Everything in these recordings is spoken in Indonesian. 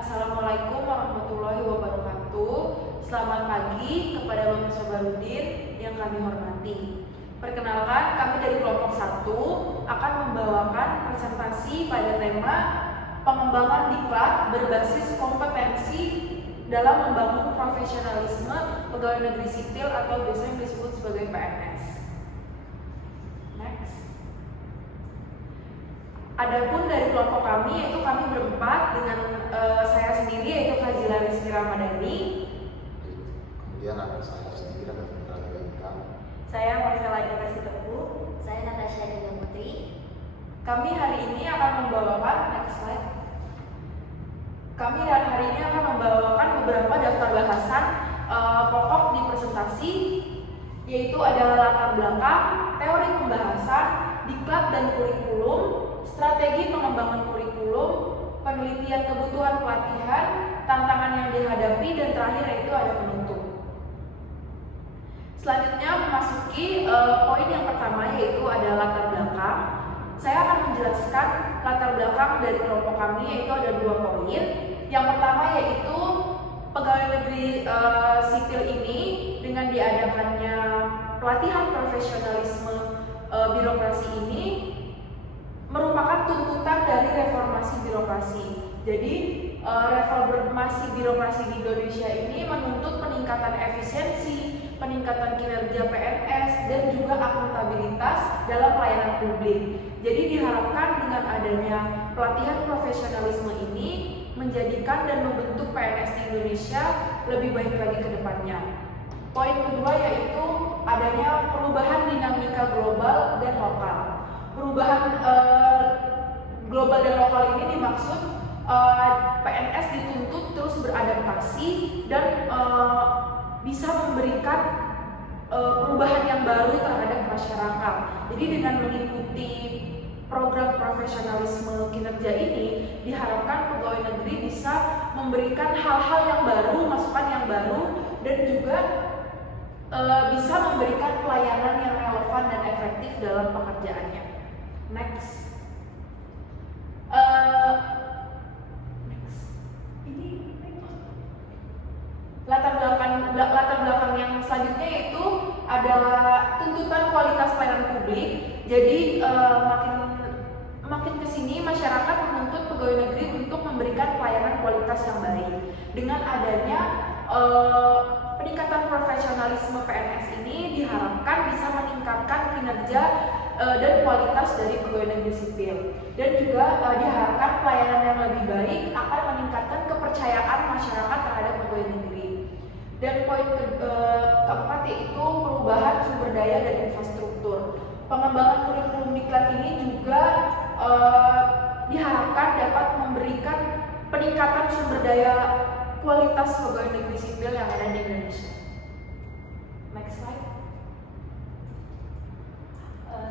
Assalamualaikum warahmatullahi wabarakatuh. Selamat pagi kepada Bapak Sobarudin yang kami hormati. Perkenalkan, kami dari kelompok 1 akan membawakan presentasi pada tema pengembangan diklat berbasis kompetensi dalam membangun profesionalisme pegawai negeri sipil atau biasanya disebut sebagai PNS. Next. Adapun dari kelompok kami, yaitu kami berempat dengan saya sendiri yaitu Fazila Rizky Ramadhani. Kemudian ada saya sendiri dan Putra. Saya Marcella Gita Sitepu. Saya Natasha Dina Putri. Kami hari ini akan membawakan next slide. Kami hari ini akan membawakan beberapa daftar bahasan pokok di presentasi, yaitu adalah latar belakang, teori pembahasan, diklat dan kurikulum, strategi pengembangan kurikulum, penelitian kebutuhan pelatihan, tantangan yang dihadapi, dan terakhir yaitu ada penutup. Selanjutnya memasuki poin yang pertama, yaitu ada latar belakang. Saya akan menjelaskan latar belakang dari kelompok kami, yaitu ada 2 poin. Yang pertama yaitu pegawai negeri sipil ini dengan diadakannya pelatihan profesionalisme birokrasi ini merupakan tuntutan dari reformasi birokrasi. Jadi reformasi birokrasi di Indonesia ini menuntut peningkatan efisiensi, peningkatan kinerja PNS, dan juga akuntabilitas dalam pelayanan publik. Jadi diharapkan dengan adanya pelatihan profesionalisme ini menjadikan dan membentuk PNS di Indonesia lebih baik lagi ke depannya. Poin kedua yaitu adanya perubahan dinamika global dan lokal. Perubahan global dan lokal ini dimaksud PNS dituntut terus beradaptasi dan bisa memberikan perubahan yang baru terhadap masyarakat. Jadi dengan mengikuti program profesionalisme kinerja ini, diharapkan pegawai negeri bisa memberikan hal-hal yang baru, masukan yang baru, dan juga bisa memberikan pelayanan yang relevan dan efektif dalam pekerjaannya. Next. Latar belakang yang selanjutnya yaitu adalah tuntutan kualitas pelayanan publik. Jadi makin kesini masyarakat menuntut pegawai negeri untuk memberikan pelayanan kualitas yang baik. Dengan adanya peningkatan profesionalisme PNS ini diharapkan bisa meningkatkan kinerja dan kualitas dari pegawai negeri sipil, dan juga diharapkan pelayanan yang lebih baik akan meningkatkan kepercayaan masyarakat terhadap pegawai negeri. Dan poin keempat yaitu perubahan sumber daya dan infrastruktur. Pengembangan kurikulum diklat ini juga diharapkan dapat memberikan peningkatan sumber daya kualitas pegawai negeri sipil yang ada di Indonesia. Next slide.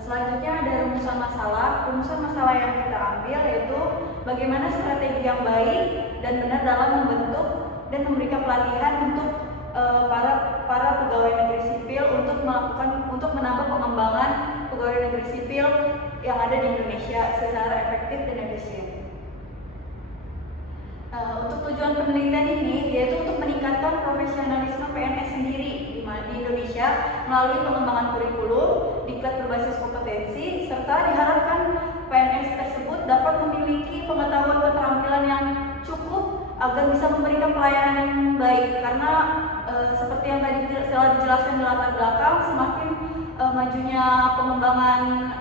Selanjutnya ada rumusan masalah. Rumusan masalah yang kita ambil yaitu bagaimana strategi yang baik dan benar dalam membentuk dan memberikan pelatihan untuk para pegawai negeri sipil untuk menambah pengembangan pegawai negeri sipil yang ada di Indonesia secara efektif dan efisien. Untuk tujuan penelitian ini yaitu untuk meningkatkan profesionalisme PNS sendiri di Indonesia melalui pengembangan kurikulum, diklat berbasis kompetensi, serta diharapkan PNS tersebut dapat memiliki pengetahuan keterampilan yang cukup agar bisa memberikan pelayanan yang baik. Karena seperti yang tadi telah dijelaskan di latar belakang, semakin majunya pengembangan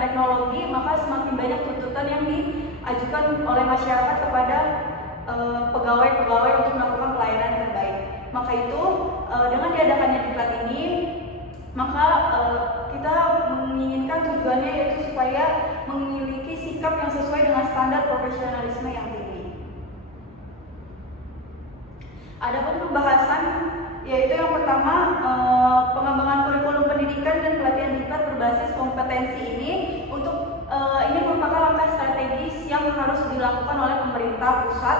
teknologi, maka semakin banyak tuntutan yang diajukan oleh masyarakat kepada pegawai-pegawai untuk melakukan pelayanan yang baik. Maka itu dengan diadakannya diklat ini, maka kita menginginkan tujuannya yaitu supaya memiliki sikap yang sesuai dengan standar profesionalisme yang tinggi. Adapun pembahasan yaitu yang pertama pengembangan kurikulum pendidikan dan pelatihan diklat berbasis kompetensi ini ini merupakan langkah strategis yang harus dilakukan oleh pemerintah pusat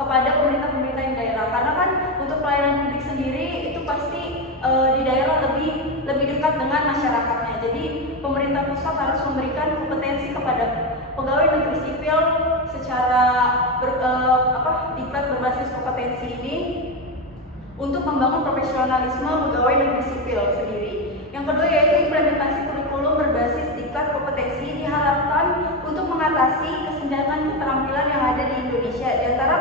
kepada pemerintah yang daerah, karena kan untuk pelayanan publik sendiri itu pasti di daerah lebih dekat dengan masyarakatnya. Jadi pemerintah pusat harus memberikan kompetensi kepada pegawai negeri sipil secara diklat berbasis kompetensi ini untuk membangun profesionalisme pegawai negeri sipil sendiri. Yang kedua yaitu implementasi kurikulum berbasis diklat kompetensi diharapkan untuk mengatasi kesenjangan keterampilan yang ada di Indonesia di antara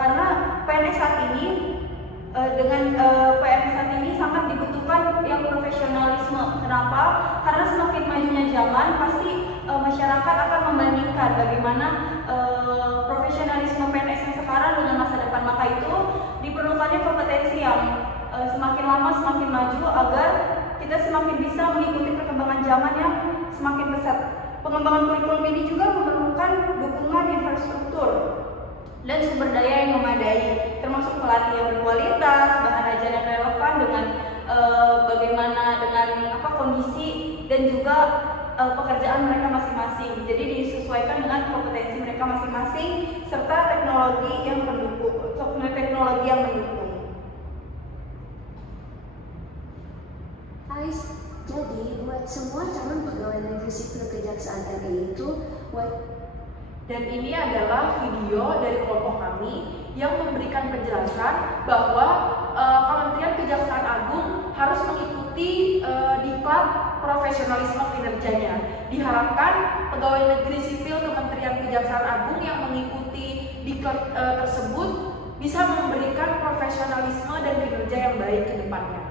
karena PNS saat ini PNS saat ini sangat dibutuhkan yang profesionalisme. Kenapa? Karena semakin majunya zaman pasti masyarakat akan membandingkan bagaimana profesionalisme PNS yang sekarang dengan masa depan, maka itu diperlukannya kompetensi yang semakin lama semakin maju agar kita semakin bisa mengikuti perkembangan zaman yang semakin pesat. Pengembangan kurikulum ini juga memerlukan dukungan infrastruktur dan sumber daya yang memadai, termasuk pelatih yang berkualitas, bahan ajar yang relevan dengan bagaimana dengan kondisi dan juga pekerjaan mereka masing-masing. Jadi disesuaikan dengan kompetensi mereka masing-masing serta teknologi yang mendukung. Guys, jadi buat semua calon pegawai negeri sipil Kejaksaan RI itu Dan ini adalah video dari kelompok kami yang memberikan penjelasan bahwa Kementerian Kejaksaan Agung harus mengikuti diklat profesionalisme kinerjanya. Diharapkan pegawai negeri sipil Kementerian Kejaksaan Agung yang mengikuti diklat tersebut bisa memberikan profesionalisme dan kinerja yang baik ke depannya.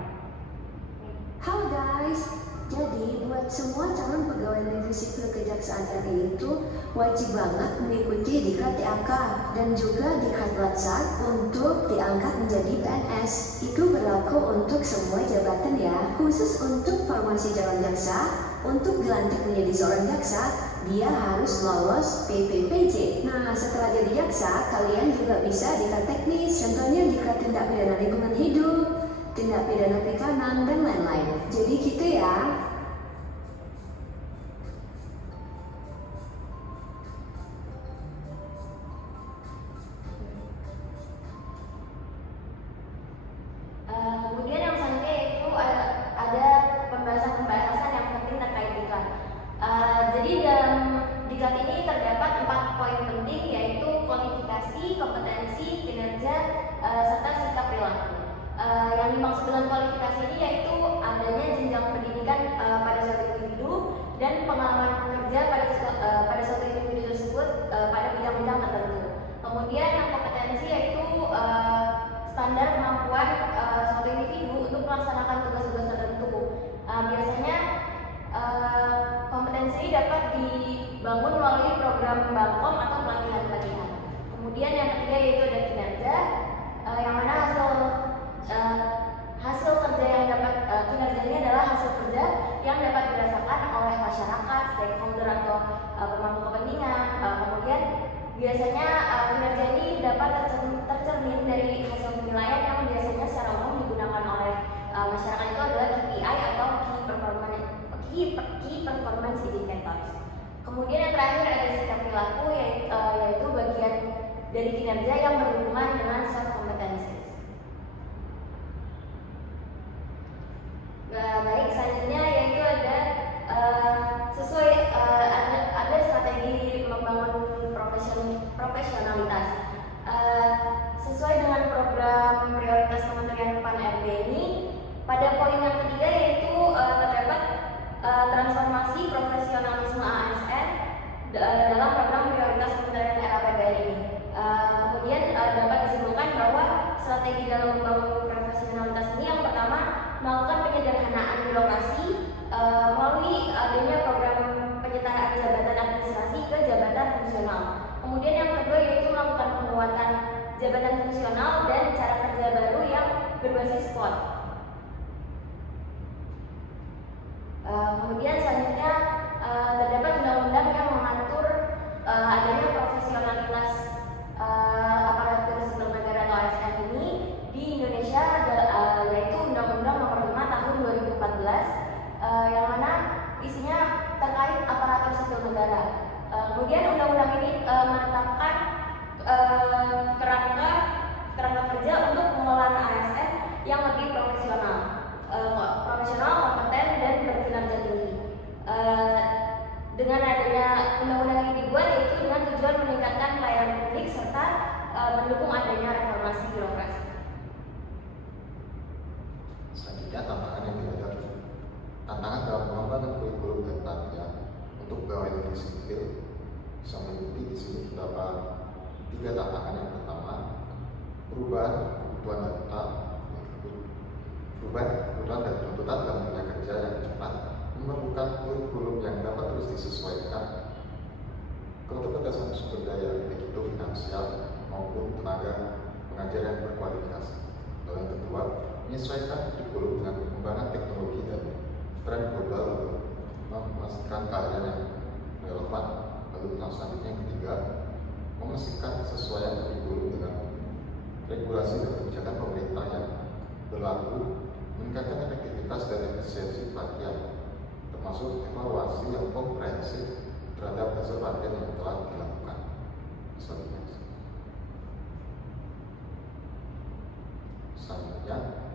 Halo guys, jadi buat semua calon pegawai negeri sipil Kejaksaan RI itu wajib banget mengikuti diklat TAK dan juga diklat Latsar untuk diangkat menjadi PNS. Itu berlaku untuk semua jabatan ya, khusus untuk formasi calon jaksa. Untuk dilantik menjadi seorang jaksa, dia harus lolos PPPJ. Nah, setelah jadi jaksa, kalian juga bisa diklat teknis, contohnya diklat tindak pidana lingkungan hidup, tindak pidana perikanan, dan lain-lain. Jadi gitu ya. Kemudian yang selanjutnya yaitu ada pembahasan yang penting terkait diklat. Jadi dalam diklat ini terdapat 4 poin penting, yaitu kualifikasi, kompetensi, kinerja, serta sikap perilaku. Yang dimaksud dengan kualifikasi ini yaitu adanya jenjang pendidikan pada suatu individu dan pengalaman kerja pada suatu individu tersebut pada bidang-bidang tertentu. Kemudian yang kompetensi yaitu standar kemampuan suatu individu untuk melaksanakan tugas-tugas tertentu. Biasanya kompetensi ini dapat dibangun melalui program Bangkom atau pelatihan-pelatihan. Kemudian yang ketiga yaitu ada kinerja, yang mana hasil kerja yang dapat kinerjanya adalah hasil kerja yang dapat dirasakan oleh masyarakat, stakeholder atau pemangku kepentingan. Kemudian biasanya kinerja ini dapat tercermin dari hasil penilaian yang biasanya secara umum digunakan oleh masyarakat itu adalah KPI atau Key Performance Indicators. Kemudian yang terakhir ada sikap perilaku, yaitu bagian dari kinerja yang berhubungan dengan self competencies. Baik, selanjutnya yaitu ada ada strategi membangun profesionalitas. Sesuai dengan program prioritas Kementerian PAN-RB ini, pada poin yang ketiga yaitu terdapat transformasi profesionalisme ASN dalam program prioritas Kementerian RAPBN ini. Kemudian dapat disimpulkan bahwa strategi dalam membangun profesionalitas ini yang pertama melakukan penyederhanaan birokrasi melalui adanya program penyetaraan jabatan administrasi ke jabatan fungsional. Kemudian yang kedua yaitu melakukan penguatan jabatan fungsional dan cara kerja baru yang berbasis SWOT. Kemudian selanjutnya terdapat undang-undang yang mengatur adanya profesionalitas aparatur sipil negara atau ASN ini di Indonesia, yaitu Undang-Undang Nomor 5 Tahun 2014 yang mana isinya terkait aparatur sipil negara. Kemudian undang-undang ini menetapkan kerangka kerja untuk pengelolaan ASN yang lebih profesional, kompeten dan berkinerja tinggi. Dengan adanya undang-undang ini dibuat yaitu dengan mendukung adanya reformasi birokrasi. Selanjutnya tantangan yang dihadapi. Tantangan dalam pengembangan kurikulum dan pelatihan untuk pegawai negeri sipil bisa meliputi di sini terdapat 3 tantangan. Yang pertama, perubahan kebutuhan dan tuntutan dalam dunia kerja yang cepat memerlukan kurikulum yang dapat terus disesuaikan keterbatasan sumber daya, baik itu finansial maupun tenaga pengajar yang berkualifikasi. Lalu yang kedua, menyesuaikan kurikulum dengan perkembangan teknologi dan tren global untuk memastikan keahlian yang relevan. Lalu yang selanjutnya yang ketiga, memastikan kesesuaian kurikulum dengan regulasi dan kebijakan pemerintah yang berlaku, meningkatkan efektivitas dan efisiensi pelatihan, termasuk evaluasi yang komprehensif terhadap hasil pelatihan yang telah dilakukan. Selanjutnya,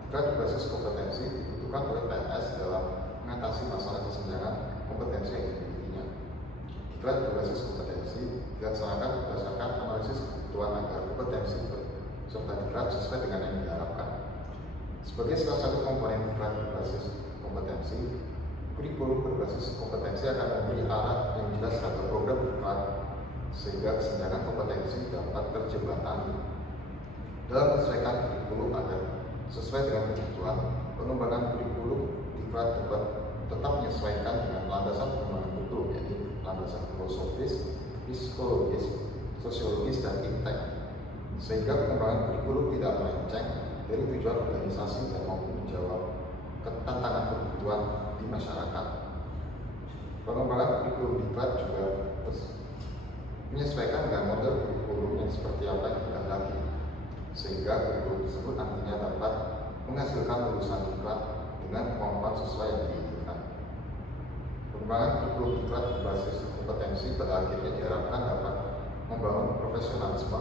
diklat berbasis kompetensi dibutuhkan oleh PNS dalam mengatasi masalah kesenjangan kompetensi yang dimilikinya. Diklat berbasis kompetensi dilaksanakan berdasarkan analisis kebutuhan agar kompetensi serta diklat sesuai dengan yang diharapkan. Sebagai salah satu komponen diklat berbasis kompetensi, kurikulum berbasis kompetensi akan memberi arah yang jelas terhadap program diklat sehingga kesenjangan kompetensi dapat terjembatani. Dalam menyesuaikan kurikulum agar sesuai dengan kebutuhan, pengembangan kurikulum diklat dapat tetap menyesuaikan dengan landasan pengembangan kurikulum, yaitu landasan filosofis, psikologis, sosiologis, dan iptek, sehingga pengembangan kurikulum tidak melenceng dari tujuan organisasi dan mampu menjawab tantangan kebutuhan di masyarakat. Pengembangan kurikulum diklat juga menyesuaikan dengan model kurikulum yang seperti apa yang dikehendaki, sehingga kurikulum tersebut nantinya dapat menghasilkan lulusan diklat dengan kemampuan sesuai yang diinginkan. Pengembangan kurikulum diklat berbasis kompetensi pada akhirnya diharapkan dapat membangun profesionalisme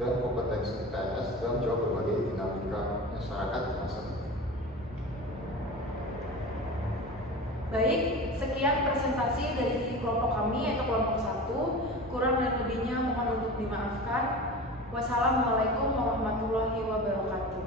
dan kompetensi PNS dalam menjawab berbagai dinamika masyarakat di masa depan. Baik, sekian presentasi dari kelompok kami, yaitu kelompok 1. Kurang dan lebihnya mohon untuk dimaafkan. Wassalamualaikum warahmatullahi wabarakatuh.